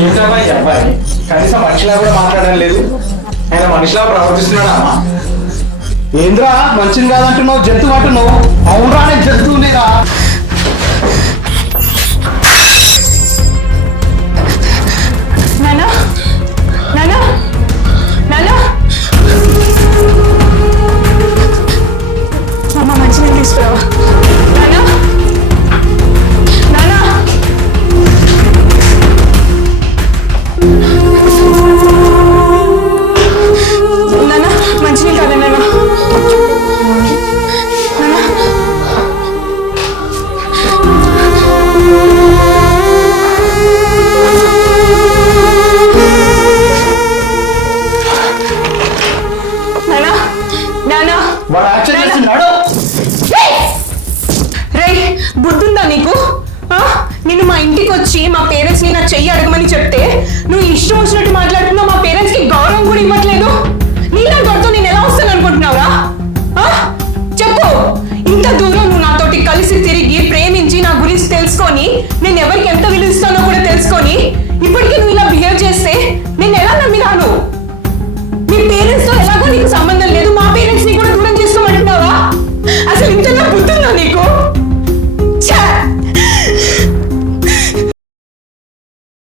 ఏంటమ్మా ఈ అబ్బాయి కనీసం మనిషిలా కూడా మాట్లాడడం లేదు. ఆయన మనిషిలా ప్రవర్తిస్తున్నాడా అమ్మా? ఏంద్రా మంచిని కాదంటున్నావు, జంతువు అంటున్నావు? అవునరా నేను జంతువునేరా. నానా నానా నానా అమ్మ మంచిగా తీసుకురావా నానా నానా నానా మంచిగా కాదా నానా నానా నానా నానా వాడు యాక్షన్ చేస్తున్నాడు. రేయ్ బుద్ధుందా నీకు? నిన్ను మా ఇంటికి వచ్చి మా పేరెంట్స్ ని నా చెయ్యి అడగమని చెప్తే నువ్వు ఇష్టం వచ్చినట్టు మాట్లాడుతున్నావు. మా పేరెంట్స్ కి గౌరవం కూడా ఇవ్వట్లేదు. నీలా కొడుతూ నేను ఎలా వస్తాను అనుకుంటున్నావురా? చెప్పు. ఇంత దూరం నువ్వు నాతోటి కలిసి తిరిగి ప్రేమించి నా గురించి తెలుసుకొని నేను ఎవరికి ఎంత విలువిస్తానో కూడా తెలుసుకొని ఇప్పటికీ